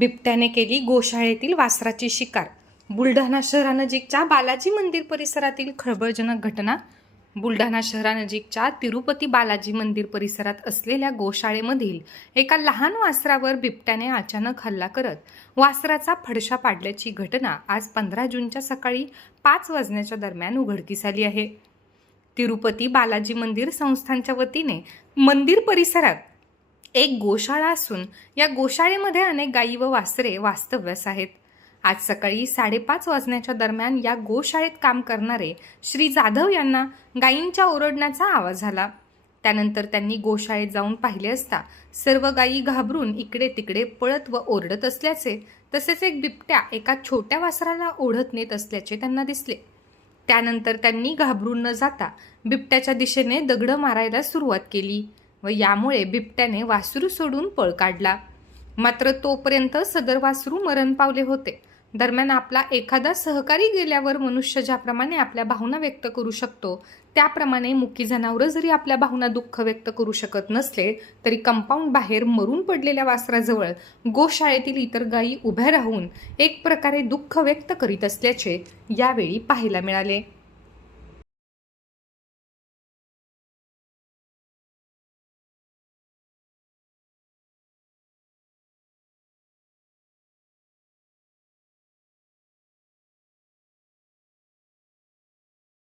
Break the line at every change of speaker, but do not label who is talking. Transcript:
बिबट्याने केली गोशाळेतील वासराची शिकार. बुलढाणा शहरानजीकच्या बालाजी मंदिर परिसरातील खळबळजनक घटना. बुलढाणा शहरानजीकच्या तिरुपती बालाजी मंदिर परिसरात असलेल्या गोशाळेमधील एका लहान वासरावर बिबट्याने अचानक हल्ला करत वासराचा फडशा पाडल्याची घटना आज पंधरा जूनच्या सकाळी पाच वाजण्याच्या दरम्यान उघडकीस आली आहे. तिरुपती बालाजी मंदिर संस्थांच्या वतीने मंदिर परिसरात एक गोशाळा असून या गोशाळेमध्ये अनेक गायी व वासरे वास्तव्यास आहेत. आज सकाळी साडेपाच वाजण्याच्या दरम्यान या गोशाळेत काम करणारे श्री जाधव यांना गायींच्या ओरडण्याचा आवाज झाला. त्यानंतर त्यांनी गोशाळेत जाऊन पाहिले असता सर्व गायी घाबरून इकडे तिकडे पळत व ओरडत असल्याचे तसेच एक बिबट्या एका छोट्या वासराला ओढत नेत असल्याचे त्यांना दिसले. त्यानंतर त्यांनी घाबरून न जाता बिबट्याच्या दिशेने दगडं मारायला सुरुवात केली. व यामुळे बिबट्याने वासरू सोडून पळ काढला. मात्र तोपर्यंत सदर वासरू मरण पावले होते. दरम्यान आपला एखादा सहकारी गेल्यावर मनुष्य ज्याप्रमाणे आपल्या भावना व्यक्त करू शकतो त्याप्रमाणे मुकी जनावरं जरी आपल्या भावना दुःख व्यक्त करू शकत नसले तरी कंपाऊंड बाहेर मरून पडलेल्या वासराजवळ गोशाळेतील इतर गायी उभ्या राहून एक प्रकारे दुःख व्यक्त करीत असल्याचे यावेळी पाहायला मिळाले.